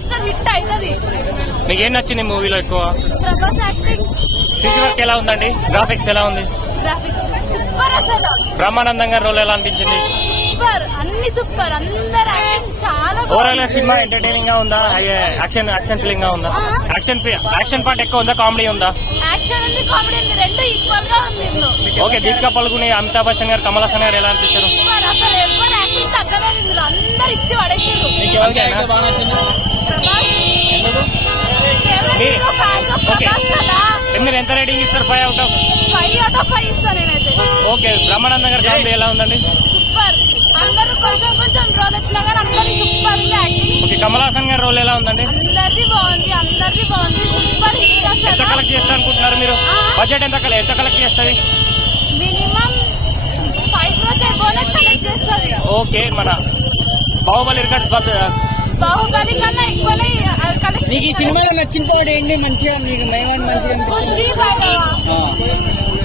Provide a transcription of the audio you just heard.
Master hit అవుతుంది. మీకు ఏం నచ్చింది మూవీలో ఎక్కువ? ప్రభాస్ యాక్టింగ్. సిటీ వర్క్ ఎలా ఉందండి? గ్రాఫిక్స్ ఎలా ఉంది? గ్రాఫిక్స్ సూపర్ అసలు. బ్రహ్మానందం గారి రోల్ ఎలా అనిపించింది? సూపర్, అన్ని సూపర్, అందరు యాక్టింగ్ చాలా ఓవరాల్ గా సినిమా ఎంటర్టైనింగ్ గా ఉందా? యాక్షన్ ఫీలింగ్ గా ఉందా? యాక్షన్ పార్ట్ ఎక్కువ ఉందా? కామెడీ ఉందా? యాక్షన్ ఉంది, కామెడీ ఉంది, రెండు ఈక్వల్ గా ఉంది ఇందులో. ఓకే, దీపికా పలుకుని, అమితాబ్ బచ్చన్ గారు, కమల్ హాసన్ గారు ఎలా అనిపించారు? సూపర్, అసలు ఎవరు యాక్టింగ్ తగ్గలేదు ఇందులో, అందరు ఇచ్చి పడేసారు. ప్రభాస్ ప్రభాస్ కదా. మీరు ఎంత రేటింగ్ ఇస్తారు? 5 out of 5 ఇస్తాను నేనైతే. ఓకే, బ్రహ్మానందం గారి కామెడీ ఎలా ఉందండి? సూపర్, అందరూ కొంచెం రోల్ వచ్చినా కానీ అందరి సూపర్ ఉంది యాక్టింగ్. ఓకే, కమల్ హాసన్ గారి రోల్ ఎలా ఉందండి? అందరిది బాగుంది, సూపర్ హిట్ ఎంత అసలు. కలెక్ట్ చేస్తారు అనుకుంటున్నారు మీరు? బడ్జెట్ ఎంత కలెక్ట్ చేస్తుంది? మినిమం 5 crores ఎబోనే కలెక్ట్ చేస్తుంది. ఓకే, మన బాహుబలి రికార్డ్ బాహుబలి కన్నా ఎక్కువనే కలెక్ట్. నీకు ఈ సినిమాలో నచ్చిన పాట ఏంటి? మంచిగా నీకు నయమని మంచిగా అనిపించింది? బుజ్జి బాగా